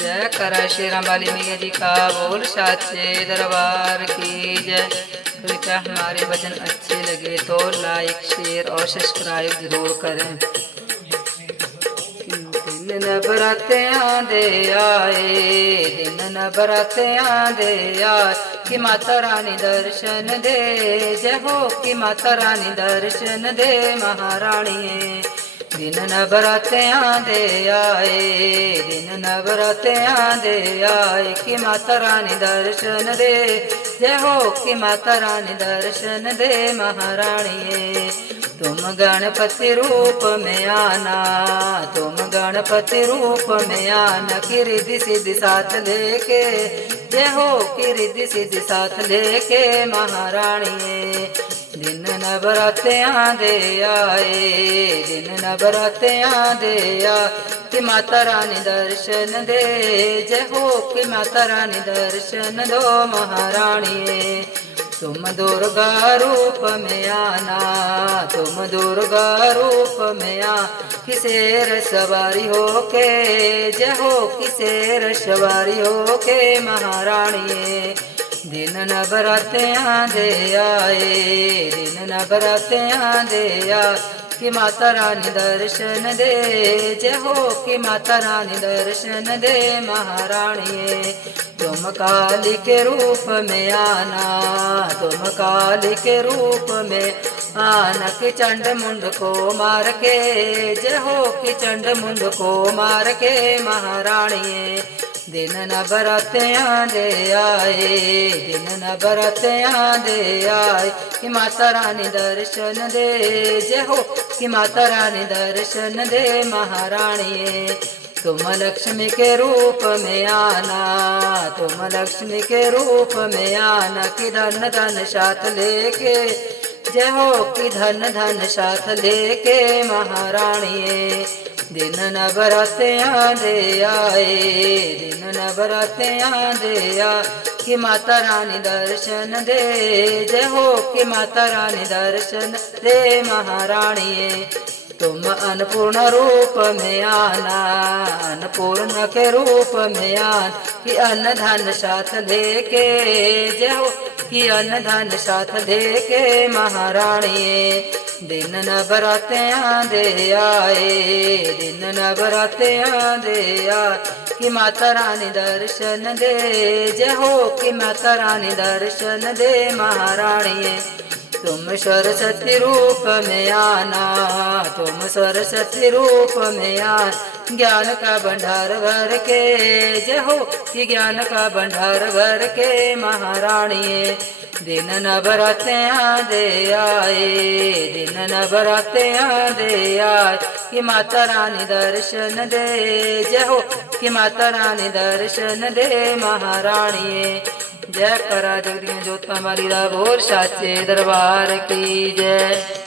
जय करा श्री राम वाली मैया जी का बोल साचे दरबार की जय। कृपया हमारे वचन अच्छे लगे तो लाइक शेयर और सब्सक्राइब जरूर करें। दिन नवरात्रे आंदे आए, दिन नवरात्रे आंदे आए, कि माता रानी दर्शन दे। जय हो कि माता रानी दर्शन दे महारानी। दिन नवरात्रे आंदे आए, दिन नवरात्रे आंदे आए, कि माता रानी दर्शन दे। जय हो कि माता रानी दर्शन दे महारानी। तुम गणपति रूप में आना, तुम गणपति रूप में आना, कि रिद्धि सिद्धि साथ लेके। जय हो कि रिद्धि सिद्धि साथ लेके महारानी। दिन नवरात्रे आंदे आए, दिन नवरात्रे आंदे आए, कि माता रानी दर्शन दे। जय हो कि माता रानी दर्शन दो महारानी। तुम दुर्गा रूप में आना, तुम दुर्गा रूप में आ, कि शेर सवारी होके। जय हो कि शेर सवारी होके महारानी। दिन नवरात्रे आंदे आए, दिन नवरात्रे आंदे आए, कि माता रानी दर्शन दे। जय हो कि माता रानी दर्शन दे महारानी। तुम काली के रूप में आना, तुम काली के रूप में आना, कि चंड मुंड को मार के। जय हो कि चंड मुंड को मार के महारानी। दिन नवरात्रे आंदे आए, दिन नवरात्रे आंदे आए, कि माता रानी दर्शन दे। जय हो कि माता रानी दर्शन दे महारानी। तुम लक्ष्मी के रूप में आना, तुम लक्ष्मी के रूप में आना, कि धन धन साथ लेके। जय हो कि धन धन साथ लेके महारानी। दिन नवरात्रे आंदे आए, दिन नवरात्रे आंदे आए, कि माता रानी दर्शन दे। जय हो कि माता रानी दर्शन दे महारानी। तुम अन्नपूर्ण रूप में आना, अन्नपूर्ण के रूप में आना, कि अन्न धन साथ लेके। जय हो कि अन्न धन साथ लेके महारानी। दिन नवरात्रे आंदे आए, दिन नवरात्रे आंदे आए, कि माता रानी दर्शन दे। जय हो कि माता रानी दर्शन दे महारानी। तुम सरस्वती रूप में आना, तुम सरस्वती रूप में आना, ज्ञान का भंडार भर के। जय हो कि ज्ञान का भंडार भर के महारानी। दिन नवरात्रे आंदे आए, दिन नवरात्रे आंदे आए, कि माता रानी दर्शन दे। जय हो कि माता रानी दर्शन दे महारानी। जय करा जगदियां जोतां वाली दा बोल साचे दरबार की जय।